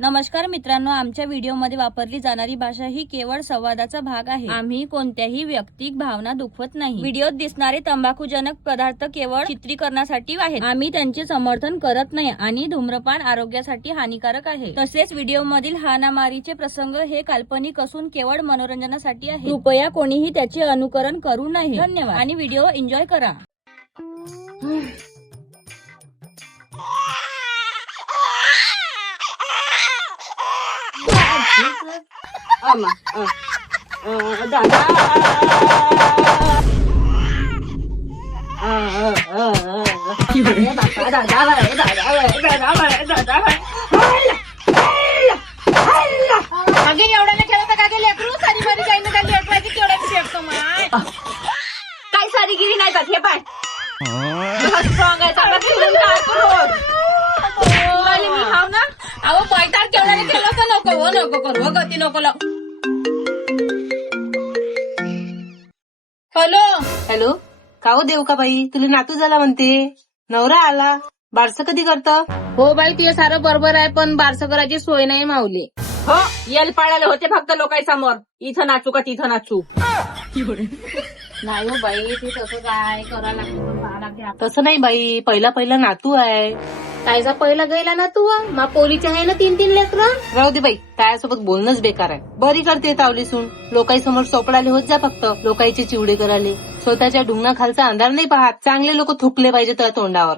नमस्कार मित्रांनो, आमच्या व्हिडिओमध्ये वापरली जाणारी भाषा ही केवळ संवादाचा भाग आहे. आम्ही कोणत्याही वैयक्तिक भावना दुखवत नाही. व्हिडिओत दिसणारे तंबाखूजनक पदार्थ केवळ चित्रीकरणासाठी आहेत. आम्ही त्यांचे समर्थन करत नाही आणि धूम्रपान आरोग्यासाठी हानिकारक आहे. तसेच व्हिडिओमधील हाणामारीचे प्रसंग हे काल्पनिक असून केवळ मनोरंजनासाठी आहे. कृपया कोणीही त्याचे अनुकरण करू नये. धन्यवाद आणि व्हिडिओ एन्जॉय करा. दादा एवढ्याला केलं तर का गेली अकरू सारी मारी काही ना काही अकराची तेवढ्या फेकतो माय काय सारीगिरी नाही का हे पाय स्ट्रॉंग आहे चांगला फिरून काय करू मी हाव ना अहो पैतार केवढ्याला केलं तर नको करू गती नको लाव. हॅलो का हो देऊ का बाई तुला नातू झाला म्हणते नवरा आला बारसं कधी करत हो बाई ते सारं बरोबर आहे पण बारसं करायची सोय नाही माऊली. हो यल पाळायला होते फक्त लोकांसमोर इथं नाचू का तिथं नाचू नाही हो बाई ते तसं काय करा लागते. तसं नाही बाई पहिला नातू आहे कायचा पहिला गेला ना तू मा पोलीचे आहे ना 3-3 लेकरं. राहू दे बाई त्यासोबत बोलणंच बेकार आहे. बरी करते तावली सून लोकांसमोर सोपडाले होत जा फक्त लोकांचे चिवडे कराले स्वतःच्या ढुंगणा खालचा अंधार नाही पाहत. चांगले लोक थुकले पाहिजे त्या तोंडावर.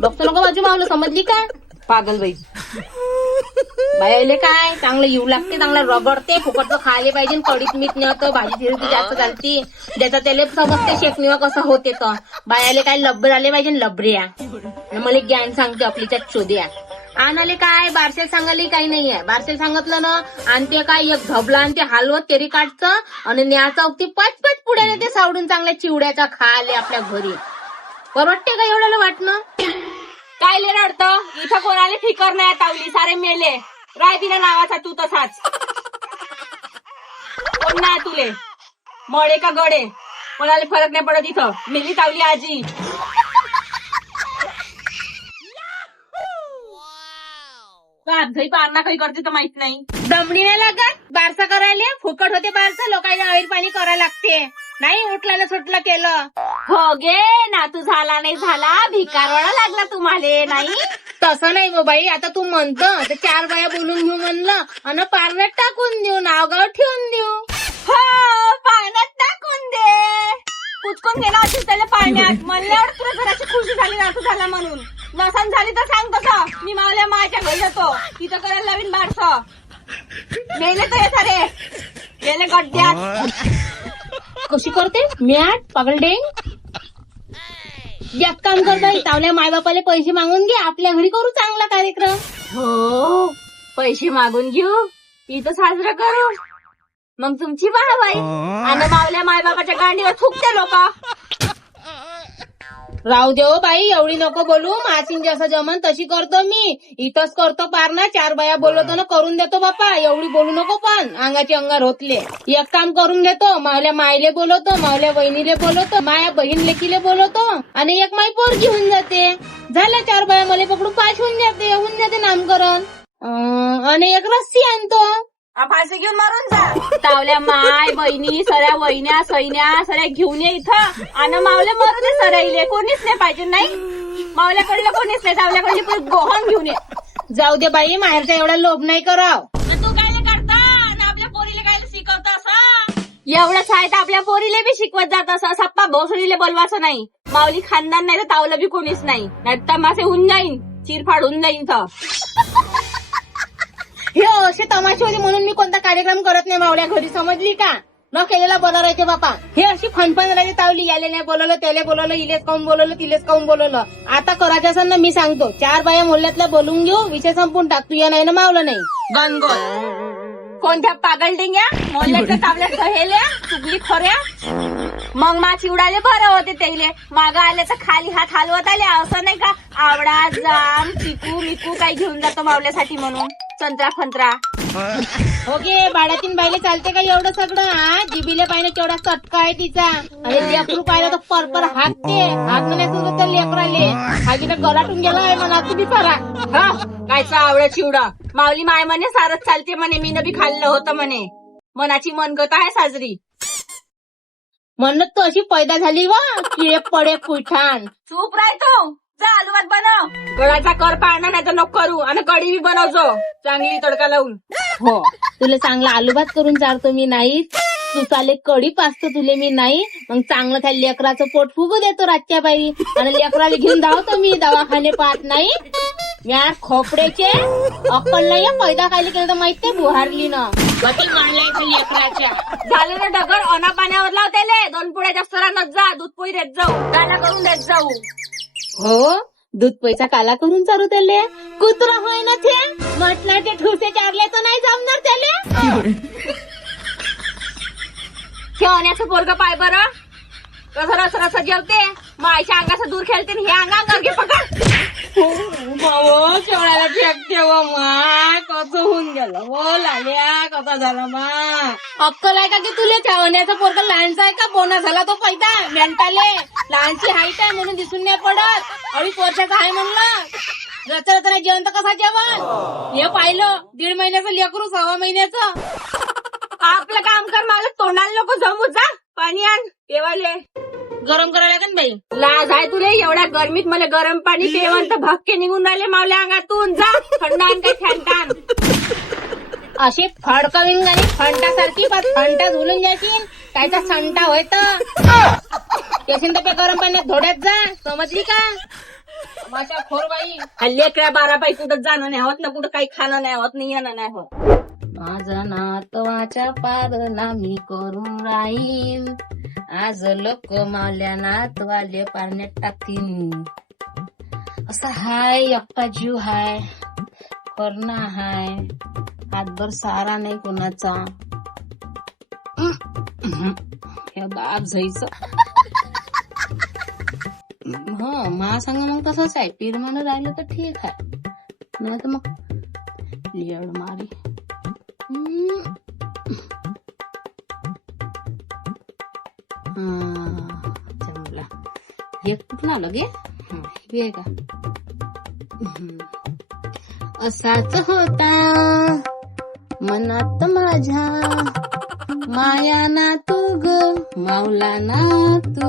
बघतो नको बाजू मावलं समजली का पागल बाई बायाले काय चांगलं येऊ लागते चांगलं रगडते फुकटचं खायला पाहिजे कडीत मीठ नव्हतं भाजी फिरती जास्त चालती ज्याचा त्याला समजते शेकणीवर कसं होते तर बायाले काय लब्बर आले पाहिजे लबऱ्या मला ज्ञान सांगते आपलीच्या शोध्या आणाले काय बारसे सांगायला काही नाहीये. बारसे सांगितलं ना आणि ते काय एक झबला आणि ते हलवत तेरी काढचं आणि न्याचा अगदी 5-5 पुढ्याने ते सावडून चांगल्या चिवड्याचा खायले आपल्या घरी परवडते का एवढ्याला वाटणं. काय ले रडतं इथं कोणाला फिकर नाही तावली सारे मेले राय बिना नावाचा तू तसाच कोण नाही तुले मळे का गडे कोणाला फरक नाही पडत इथं मेली तावली आजी. घरी पारणा काही करते तर माहित नाही. दमडी नाही लागत बारसा करायला फुकट होते बारसा लोकांना आईर पाणी करायला लागते नाही उठला ना सुटलं केलं. हो गे नातू झाला नाही झाला भिकारवाडा लागला तुम्हाला नाही. तसं नाही गो बाई आता तू म्हणतं तर 4 बाया बोलून घेऊ म्हणलं आणि पारण्यात टाकून देऊ नावगाव ठेवून देऊ. हो पाण्यात टाकून दे कुचकून गेला असेल त्याला पाण्यात म्हणल्यावर तुला घराची खुशी झाली नातू झाला म्हणून. नसन झाली तर सांग तसं मी मावल्या माच्या घरी जातो तिथं करायला लावीन बारसं. मेले तर सारे गेले गड्ड्यात. कशी करते मॅट पागल डेंग. एक काम कर बाई तावल्या मायबापाले पैसे मागून घे आपल्या घरी करू चांगला कार्यक्रम. हो पैसे मागून घेऊ इथं साजरं करू मग तुमची बाई आणि मावल्या मायबापाच्या गांडीवर थुकते लोक. राहू दे हो बाई एवढी नको बोलू मासिन जसं जमन तशी करतो मी इथंच करतो पारणा 4 बाया बोलवतो ना करून देतो बापा एवढी बोलू नको पण अंगाचे अंगार होतले. एक काम करून देतो मावल्या मायले बोलवतो मावल्या बहिणीले बोलवतो माया बहीण लेकीले बोलवतो आणि एक माई पोरगी होऊन जाते झाल्या 4 बाया मला पकडून 5 होऊन जाते नामकरण आणि एक रस्सी आणतो फाशी घेऊन मारून जा. तावल्या माय बहिणी सऱ्या वहिन्या सैन्या सऱ्या घेऊन ये इथं आणि मावल्या मरू दे सऱ्याईले कोणीच नाही पाहिजे नाही मावल्याकडलं कोणीच नाही तावल्याकडली गोहन घेऊन ये. जाऊ दे बाई माहेरचा एवढा लोभ नाही कराव. तू काय करता आणि आपल्या पोरीला काय शिकवता असं एवढंच आहे तर आपल्या पोरीला बी शिकवत जात असं सप्पा भोसडीले बोलवायचं नाही. माऊली खानदान नाही तर तावलं बी कोणीच नाही नाही तमाशे होऊन जाईन चिरफाड होऊन जाईन इथं. हे असे तमाशे होते म्हणून मी कोणता कार्यक्रम करत नाही मावल्या घरी समजली का न केलेला बरा राहते बापा. हे अशी फनफन राहते तावली याले नाही बोलवलं त्याला बोलवलं इलेच काऊन बोलवलं तिलेच काऊन बोलवलं. आता करायचं असेल ना मी सांगतो 4 बाया मोहल्ल्यातल्या बोलून घेऊ विषय संपून टाक तू या नाही ना मावलं नाही. गणगोल कोणत्या पागल डेंग्या मोहल्ल्याच्या तावल्या सहेल्या चुगली खोऱ्या मग मा चिवडाले बरं होते त्याले मागं आले तर खाली हात हलवत आले असं नाही का आवडा जाम चिकू मिकू काही घेऊन जातो मावल्यासाठी म्हणून संत्रा फंत्रा हो गे भाड्यातीन बाईले चालते का एवढं सगळं? हा जिबीले पाहिलं केवढा चटका आहे तिचा. आणि लेकरू पाहिलं तर परपर हाकते. हाक म्हणायचं तर लेकराले हागीला गराटून गेला आहे म्हणा तुम्ही परा. हा कायचा आवडा चिवडा. माऊली माय म्हणे सारच चालते म्हणे. मी बी खाल्लं होतं म्हणे. मनाची मनगत आहे साजरी. म्हणत तो अशी पैदा झाली वा की एक पडे पुठाण. चूप राय तू. जा आलू भात बनव. गळाचा कर पाळणा नाही तर नको करू. आणि कढी बी बनवजो चांगली तडका लावून. हो तुला चांगला आलू भात करून चालतो मी नाही. तू चाले कढी पाचतो तुले मी नाही. मग चांगलं त्या लेकराचं पोट फुगू देतो रातच्या बाई. आणि लेकराला घेऊन धावतो मी दवाखाने पाहत नाही. या खोपड्याचे अक्कल नाही पैदा खायला केलं तर माहित नाही बुहारली ना गती मांडलाय लेकराच्या. झाले ना डगर अना पाण्यावर लावतेले. 2 पुड्या जास्त राहत जा. दूध पोळी देत जाऊ. गाला करून देत जाऊ. हो दूध पैसा काला करून चालू त्याले. कुत्रा होय ना ते म्हटलं ते ठुसे चारले तर नाही जमणार त्याले. ठेवण्याचं पोरग पाय बरं कसं रस रस जेवते. मायच्या अंगाचं दूर खेळते आणि हे अंगावर घे पकड. शेवळ्याला फेकते व मा कसं होऊन गेलं हो लाल्या कसा झाला मा. अक्कल आहे का की तुले ठेवण्याचा पोरगा लहानचा आहे का बोना झाला तो पैदा मेंटाले. लहानची हाईट आहे म्हणून दिसून नाही पडत. 2.5 वर्षाचा आहे म्हणलं रचना जेवण तर कसा जेवण. हे पाहिलं 1.5 महिन्याचं लेकरू 6 महिन्याचं. आपलं काम कर. मला तोंडाला नको जमू. जा पाणी आण पेवाले. गरम करायला का बाई. लाज आहे तुले एवढ्या गरमीत मला गरम पाणी पेवन तर भक्के निघून राहिले मावल्या अंगातून. जा थंड आण काय थंड. अशी फडकविंग आणि फंटासारखी फंटा झुलून जाशील. कायचा संटा होय तर येशील तर गरम पाण्यात धोड्यात जा. समजली का माझ्या खोर बाई. लेकऱ्या 12 बाई कुठं जाणं नाही होत ना. कुठं काही खाणं नाही होत नाही येणं नाही होत. माझा नातवाच्या पारला मी करून राहीन. आज लोक मावल्या नातवाले पाण्यात टाकतील. असा हाय एकटा जीव हाय करणं हाय. हातभर सारा नाही कोणाचा. हे बाप जायचं. हो मा सांग मग तसंच आहे. पीर म्हणून राहिलं तर ठीक आहे नाही तर मग लियड मारी. जमला हे कुठला लगे हे का. असाच होता मनात माझ्या माया ना तू ग मावला ना तू.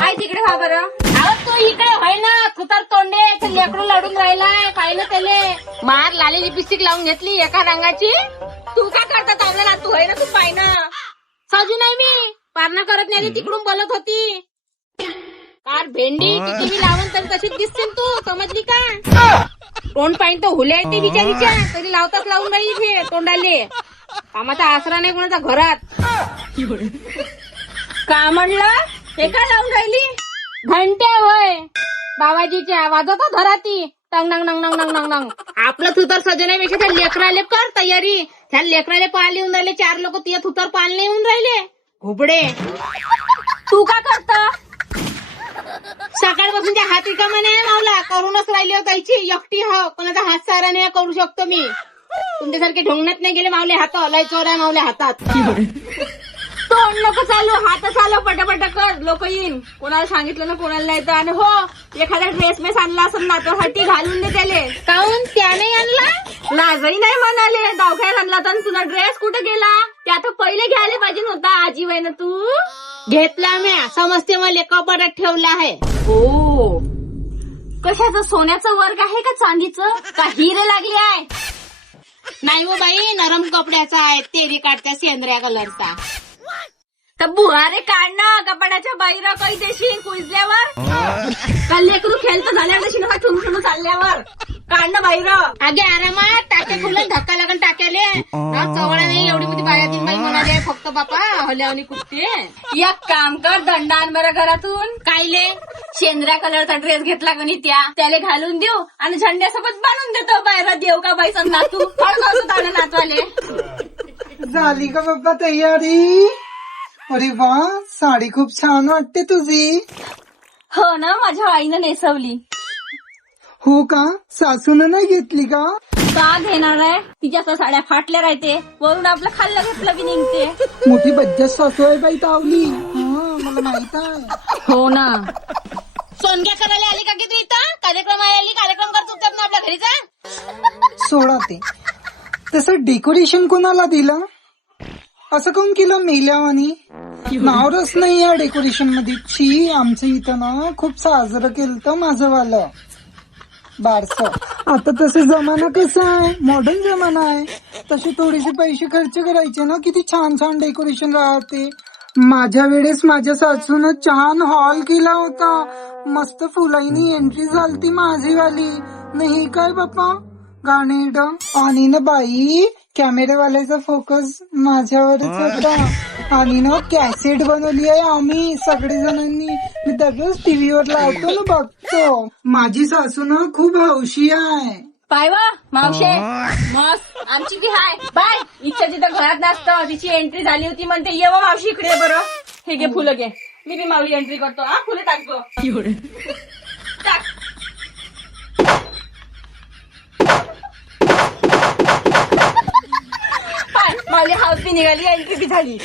आई तिकडे व्हा बरं. अहो तू इकडे व्हाय ना तुतार तोंडे. लेकरू लढून राहिलाय पाहिलं त्याले. मार लाली लिपस्टिक लावून घेतली एका रंगाची. तू काय करता आपला ना. तू आहे ना. तू पाय ना. साजू नाही मी पारणा करत नाही तिकडून बोलत होती. कार भेंडी किती बी लावून तरी तशीच दिसते तू. समजली का. तोंड पाहिजे तो हुल्या येते बिचारीच्या तरी लावतात लावून बाई इथे तोंडाले. कामाचा आसरा नाही कोणाचा घरात. का म्हणलं हे काय लावून राहिली. घंटे होय बाबाजीच्या वाजवतो घराती. टंग नंग नंग नंग नंग नंग. आपलं थुतर सजवण्यापेक्षा त्या लेकराले कर तयारी. त्या लेकराले पाहायला येऊन राहिले 4 लोक. तिया थुतर पाहायला येऊन राहिले घुबडे. तू का करता. सकाळपासून त्या हात रिकामा नाही मावला करूनच राहिली होतायची एकटी. हो कोणाचा हात सारा नाही करू शकतो मी. तुमच्यासारखे ढोंगण्यात नाही गेले मावले हात. लय चोर आहे मावल्या हातात. तोंड नको चालू. हात चालव पटापट कर. लोक येईन. कोणाला सांगितलं ना कोणाला नाही तर. आणि हो एखादा ड्रेस मेस आणला असं नातवासाठी घालून दे त्याले. काहून त्याने आणला. लाजही नाही म्हणाले. दवाखान्यात आणला तर तुझा ड्रेस कुठे गेला. ते आता पहिले घ्यायला पाहिजे नव्हता. आजी वय ना तू. घेतला म्या समजते मला कपाटात ठेवला आहे. हो कशाचं सोन्याचं वर्ग आहे का चांदीचं का हिरे लागली आहे. नाही हो बाई नरम कपड्याचा आहे. तेरी काढत्या सेंद्रिया कलरचा. तर बुहारे काढ ना कपड्याच्या बाहेर. काही देशील कुजल्यावर का लेकरू खेळतं झाल्यावर देशील का ठुमठुम चालल्यावर. काढ ना बाहेर. आगे आरामात टाक्या खुलून धक्का लागून टाक्याले. चवळा नाही एवढी मोठी बायातील बाई म्हणाले फक्त बापा हल्यावणी कुठते. एक काम कर दंड आण बरं घरातून. कायले शेंद्र्या कलरचा ड्रेस घेतला का नाही त्याला घालून देऊ आणि झंड्यासोबत बांधून देतो बाहेर. देव का बाई नातू फळ नातवाले. झाली का बाप्पा तयारी. अरे वा साडी खूप छान वाटते तुझी. हो ना माझ्या आईनं नेसवली. हो का सासून नाही घेतली का. का घेणार आहे? तिच्या तर साड्या फाटल्या राहते, वरून आपलं खाल्लं घेतलं बी निघते. मोठी बज्जत सासू आहे बाई तावली. हा मला माहित आहे. हो ना. सोनग्या करायला आली का की तू इथं? कार्यक्रम आली, कार्यक्रम कर चुपचाप ना आपल्या घरी जा. सोडा ते. तसं डेकोरेशन कोणाला दिलं? असं कोण केलं मेल्यावानी? नावच नाही या डेकोरेशन मध्ये. छी, आमचं इथं ना खूप साजरं केलं माझं वालं बारस. आता तसं जमाना कसा आहे, मॉडर्न जमाना आहे. तसे थोडेसे पैसे खर्च करायचे ना, किती छान छान डेकोरेशन राहते. माझ्या वेळेस माझ्या सासून छान हॉल केला होता. मस्त फुलाईनी एंट्री झालती माझी वाली. नाही काय बाप्पा गाणेड. आणि ना बाई कॅमेरावाल्याचा फोकस माझ्यावरच होता. आणि ना कॅसेट बनवली आहे आम्ही सगळे जणांनी. मी दररोज टीव्हीवर लावतो ना बघतो. माझी सासू ना खूप हौशी आहे. पाय वा मावशे, मस्त आमची बी हाय. बाय इच्छा जिथं घरात नसतं, तिची एंट्री झाली होती म्हणते ये व मावशी इकडे ये बरं. हे घे फुलं घे. मी बी मावली एंट्री करतो. हा फुले टाकतो. टाक. पाय मावली हाऊस बी निघाली, एंट्री बी झाली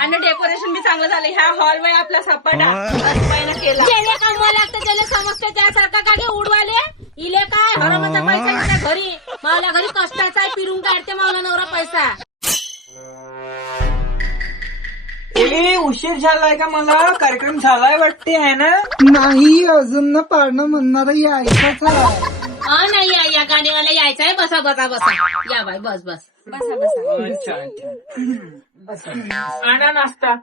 आणि डेकोरेशन बी चांगलं झालं. ह्या हॉल वर आपला सपाटा केला. ज्याला कामवा लागतं त्याला समजतं, त्यासारखं का गे उडवाले इले काय हरामाचा पैसा येते घरी. मावल्या घरी कष्टाचा आहे, पिरून काढते मावला नवरा पैसा. उशीर झालाय का? मला कार्यक्रम झालाय वाटते आहे ना? नाही अजून ना पारणं म्हणणार यायचंच आहे. नाही या गाडीवाला यायचा आहे. बसा बसा बसा. या बाई बस बस. बसा बसा. अच्छा अच्छा. आणा नाश्ता.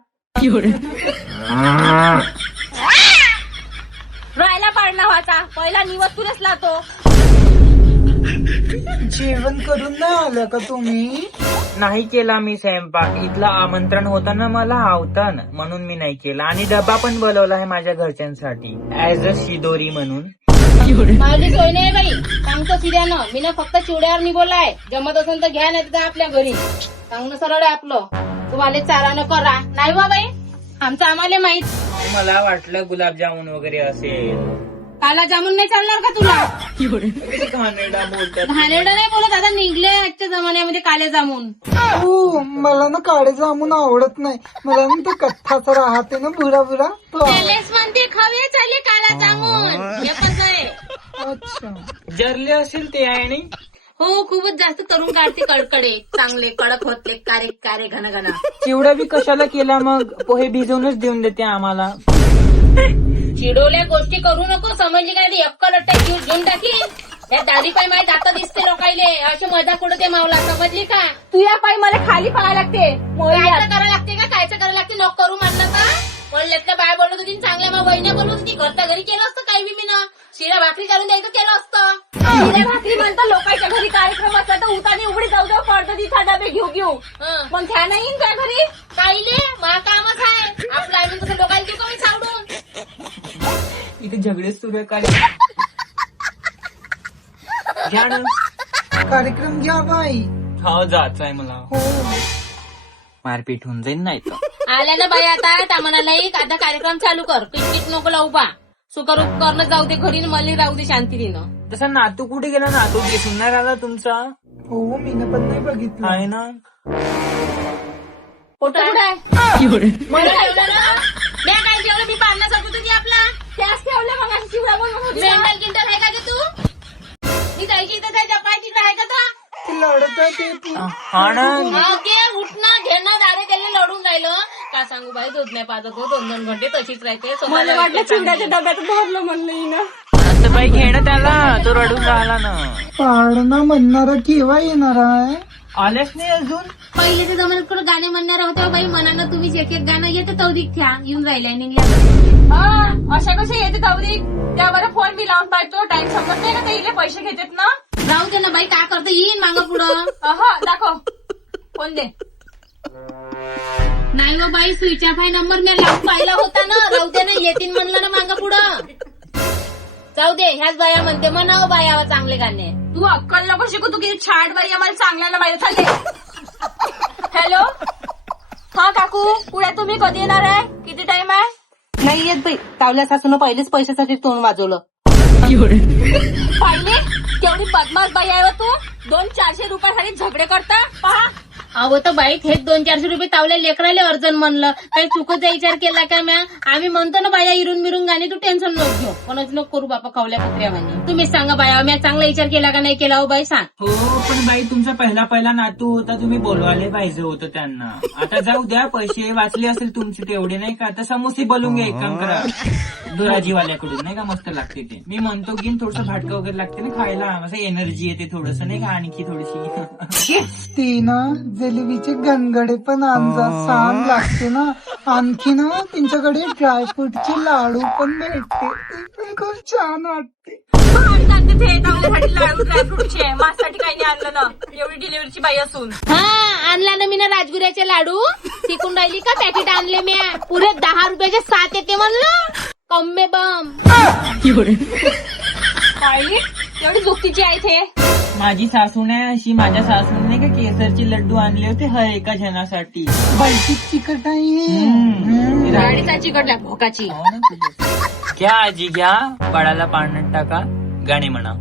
राहायला पाडणा व्हायचा पहिला निवत तुलाच लावतो. जेवण करून नाही आलं का तुम्ही? नाही केला मी स्वयंपाक. इथलं आमंत्रण होतं ना मला आवतान, म्हणून मी नाही केला. आणि डबा पण बोलवला आहे माझ्या घरच्यांसाठी ऍज अ शिदोरी म्हणून. मावली सोय नाही बाई, सांगतो सिऱ्यानं. मी ना फक्त चिवड्यावर निघोलाय. जमत असेल तर घ्या, नाही तर आपल्या घरी. सांगणं सरळ आहे आपलं. तुम्हाला चारानं करा. नाही बा बाई, आमचं आम्हाला माहित. मला वाटलं गुलाबजामुन वगैरे असेल. काला जामून नाही चालणार का तुला? घाणेरडा बोलतात. घाणेरडं नाही बोलत, आता निघले आजच्या जमान्यामध्ये काले जामून. हो मला ना काळे जामून आवडत नाही. मला ना ते कथ्थाचं राहते ना बुरा बुरा तो आवडतो. त्यालेच म्हणते खवे चाले काला जामून. हे कसं आहे? अच्छा जरले असेल ते आहे आणि हो, खूपच जास्त तरुण काढते कडकडे. चांगले कडक होतले कारे कारे घन घन. चिवडा बी कशाला केला मग? पोहे भिजवूनच देऊन देते आम्हाला. चिडवल्या गोष्टी करू नको, समजली काय? ते अक्कल अट्टा घेऊन टाकी. या दारी पाय माय जाता दिसते लोकायले. अशी मजाक उडते मावला, समजली का? तुझ्या पायी मला खाली पाहायला लागते. कायचं करायला लागते का? कायचं करायला लागते? नको करू म्हणलं का? वडल्यातल्या बाय बोलत होती, चांगल्या मग वहिन्या बोलत होती. घरच्या घरी केलं असतं काही बी मी ना. शिळ्या भाकरी करून द्यायचं केलं असतं. तुझ्या भाकरी म्हणतो लोकांच्या घरी कार्यक्रम असला तर उतानी उघडी जाऊ जाऊ पडतो तिथं डबे घेऊ पण त्या नाही येईन त्या घरी. काहीले मा कामच आहे आपलं. आम्ही तसं लोकांना देऊ कमी सावडून. इथे झगडे सुरू आहे काय? घ्या ना. कार्यक्रम घ्या बाई. हो जायचं आहे मला. हो मारपीट होऊन जाईल नाही तर. आल्या ना बाई आता टामनाला एक. आता कार्यक्रम चालू कर. किटकिट नको लावू बा. सुखरूप करणं जाऊ दे घरी, मला राहू दे शांतीनं. तसा नातू कुठे गेला? नातू दिसून नाही राहिला तुमचा. हो मी पण नाही बघितलं. आहे ना. फोटो कुठं आहे? मला ठेवलं ना. मी काय ठेवलं? मी पाळणा सोबत होती आपला. त्याच ठेवलं मग अशी चिवडा बनवून होती. मेंढल किंडल आहे का गे तू? मी जायची इथं काय जपाय तिकडे आहे का तो? ते लढत आहे ते तू. हा ना. ओके, उठणं घेणं दारे त्याला लढून राहिलं. का सांगू बाई, दूध नाही पाजत हो. 2-2 घंटे तशीच राहते. मला वाटलं चिवड्याच्या डब्यात भरलं म्हणलं हिनं. आता बाई घेणं त्याला, तो रडून राहिला ना. पाळणा म्हणणारा केव्हा येणार आहे? आलेच नाही अजून. पहिले ते जमान्यात कुठं गाणे म्हणणार होते बाई. मनानं तुम्ही एक एक गाणं येते तवधिक थ्या येऊन राहिल्या निघल्या. हा अशा कशा येते तावरी. त्यावर फोन बी लावून पाहतो. टाइम समजत नाही का? ते इले पैसे घेतात ना. राहू दे ना बाई, काय करतं येईन मागं पुढं. हा दाखव फोन दे. नाही हो बाई, स्विच ऑफ आहे नंबर. मी लावून पाहिला होता ना. राहू दे ना, येतील म्हणलं ना मागं पुढं. जाऊ दे, ह्याच बाया म्हणते म्हणावं बायावर चांगले गाणे. तू अक्कल नको शिकू. तू किती छाट बाई आम्हाला चांगल्याला माहिती झाले. हॅलो हा काकू, पुढे तुम्ही कधी येणार आहे? किती टाइम आहे? नाही येत बाई, तावल्या सासून पहिलेच पैशासाठी तोंड वाजवलं. पाहिले केवढी बदमाश बाई आहे हो तू. 200-400 रुपयासाठी झगडे करता पहा. अहो तर बाई थेट 200-400 रुपये तावल्या लेकराले अर्जन म्हणलं. काही चुकीचा विचार केला का म्या? आम्ही म्हणतो ना बाया इरून मिरून गाणे, तू टेन्शन नको घेऊ. कोणाच नको करू बापा कवल्या कुत्र्यावानी. तुम्हीच सांगा बाया, म्या चांगला विचार केला का नाही केला हो बाई सांग. हो पण बाई तुमचा पहिला नातू होता, तुम्ही बोलवायला पाहिजे होतं त्यांना. आता जाऊ द्या, पैसे वाचले असेल तुमचे तेवढे नाही का. आता समोसे बोलून घ्या, एक काम करा दुराजीवाल्याकडून नाही का, मस्त लागते ते. मी म्हणतो की थोडस भाटकं वगैरे लागते ना खायला, असं एनर्जी येते थोडस नाही का, आणखी थोडीशी. ते ना जिलेबीचे गणगडे पण आणजा, छान लागते ना. आणखी ना त्यांच्याकडे ड्रायफ्रूटचे लाडू पण भेटते, ते पण खूप छान वाटते. भारी जाते ते तावल्यासाठी लाडू ड्रायफ्रूटचे. माझ्यासाठी काही नाही आणलं ना, एवढी डिलिव्हरीची बाई असून. हा आणला ना मी ना राजगिऱ्याचे लाडू. टिकून राहिली का पॅकेट आणले म्या. पुरे 10 रुपयाचे 7 येते म्हणलं. कम्मे बम. पाहिली एवढी जुक्तीची आहे ते. माझी सासू नाही अशी, माझ्या सासूने नाही का केसरचे लड्डू आणले होते हर एका जणासाठी. बाईची चिकट आहे. गाडीचा चिकटल्या भोकाची. घ्या आजी घ्या, बाळाला पाण्यात टाका, गाणे म्हणा.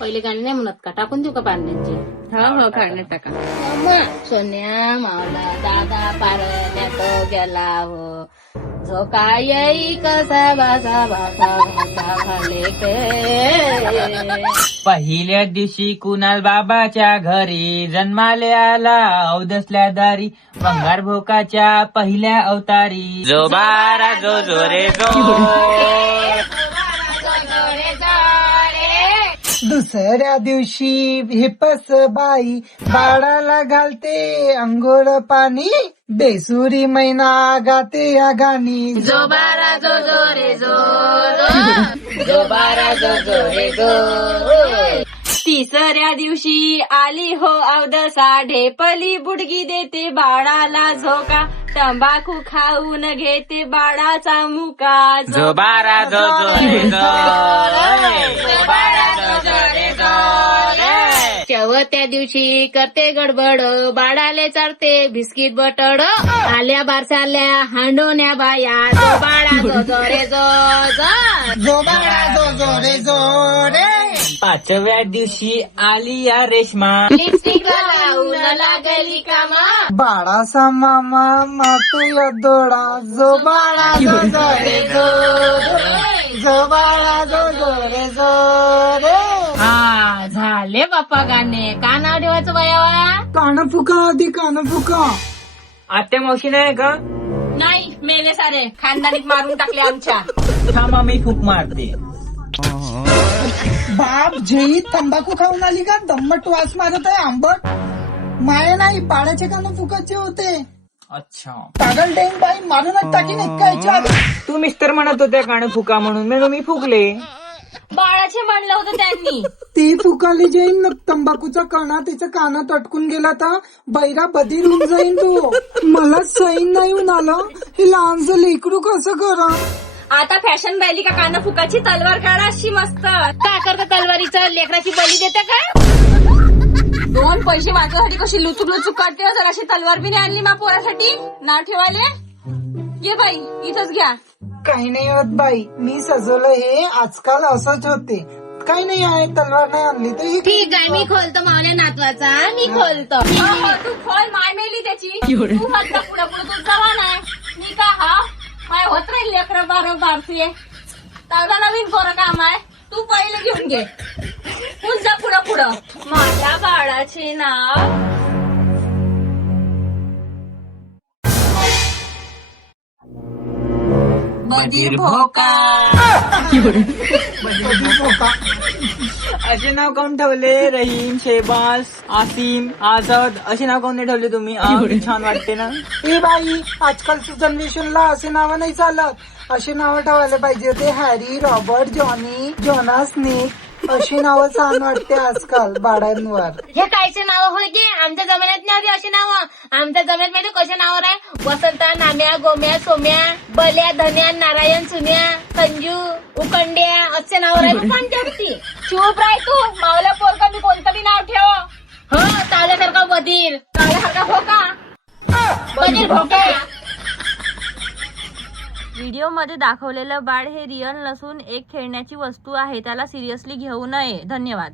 पहिले गाणे नाही म्हणत का? टाकून देऊ का पाण्याची? हो काढण्यात टाका. सोन्या मावला दादा पारण्यात गेला हो. जो काय कसा बासा बासा भासा भाले के. पहिल्या दिवशी कुणाल बाबाच्या घरी जन्माले आला, अवदसल्या दारी भंगार भोकाच्या पहिल्या अवतारी. जो बारा जो जो रे जो. दुसऱ्या दिवशी हिपस बाई बाळाला घालते अंघोळ पाणी, बेसुरी मैना गाते या गाणी. जो बारा जो जो रे जो जो बारा जो जो रे जो. तिसऱ्या दिवशी आली हो अवदसा, ढेपली बुडगी देते बाळाला झोका, तंबाखू खाऊन घेते बाळाचा मुका. जो बारा जो जो रे जो. जो बारा जो जो रे जो रे. चवथ्या दिवशी करते गडबड, बाळाले चारते बिस्किट बटड, आल्या बारसाल्या हांडोन्या बाया. जो बाळा जो जो रे जो जो. जो बाळा जो जो रे जो रे. पाचव्या दिवशी आली या रेशमा, लिपस्टिक लावून लागली कामा. बाळाचा मामा मातू या दोडा. जो बाळा जो जो रे जो. जो बाळा जो जो रे जो रे. हा झाले बाप्पा गाणे. का नाव ठेवायचं बायावा? कानफुका आधी कानफुका. आत्या मावशी नाही का? नाही मेले सारे खानदानीत मारून टाकले आमच्या. थांबा मी फूक मारते. बाप जेई तंबाखू खाऊन आली का? दम्मट वास मारत आहे आंबट. माया नाही बाळाचे कान फुकाचे होते. अच्छा पागल डेंग बाई मारूनच टाकीन एकाच्या. तू मिस्टर म्हणत होत्या गाणं फुका म्हणून, मी फुकले. बाळाचे म्हणलं होतं त्यांनी. ते फुकाली जाईन तंबाखूचा कणा त्याच्या कानात अटकून गेला तर बैरा बधीर होऊन जाईन तो. मला सैन नाही होऊन आलं. हे लहानसं लेकरू कसं करा. आता फॅशन राहिली का कान फुकाची? तलवार काढा अशी मस्त. काय करता तलवारीचं? लेकराची बली देता का? 2 पैसे माझ्यासाठी कशी लुचूक लुचूक करते. जर अशी तलवार बी नाही आणली मा पोरासाठी नाव ठेवाले. ये बाई इथंच घ्या. काही नाही होत बाई, मी सजवलं हे. आजकाल असंच होते. काही नाही आहे, तलवार नाही आणली तर ही. ठीक आहे मी खोलतो मावल्या नातवाचा. मी खोलतो. तू खोल माय मेली त्याची. तू हात पुढे पुढे तू जवा नाही. मी का हा माय होत राहील लेकरं बारं बारतीये. तावडा नवीन पोरं काम आहे. तू पहिले घेऊन घे. तू जा पुढं पुढं. माझ्या बाळाचे नाव बधीर भोका. असे नाव काऊन ठेवले? रहीम, शेबास, आसिम, आझाद असे नाव काऊन नाही ठेवले तुम्ही? छान वाटते ना. ए बाई आजकालच्या जनरेशनला असे नावं नाही चालत. असे नावं ठेवायला पाहिजे होते. हॅरी, रॉबर्ट, जॉनी, जोनास, निक अशी नावं छान वाटते आजकाल बाळांवर. हे कायचे नाव होते? आमच्या जमान्यात नव्हते अशी नावं. आमच्या जमान्यात माहिती कशा नावावर आहे? वसंता, नाम्या, गोम्या, सोम्या, बल्या, धन्या, नारायण, सुन्या, संजू, उकंड्या असे नावावर आहे. कोणत्या? चूप राय तू. मावल्या पोरका मी कोणतं बी नाव ठेव. हो तावल्यासारखा बधीर. काळ्यासारखा भोका. बधीर भोका. व्हिडिओ मध्ये दाखवलेलं बाळ हे रिअल नसून एक खेळण्याची वस्तू आहे. त्याला सिरियसली घेऊ नये. धन्यवाद.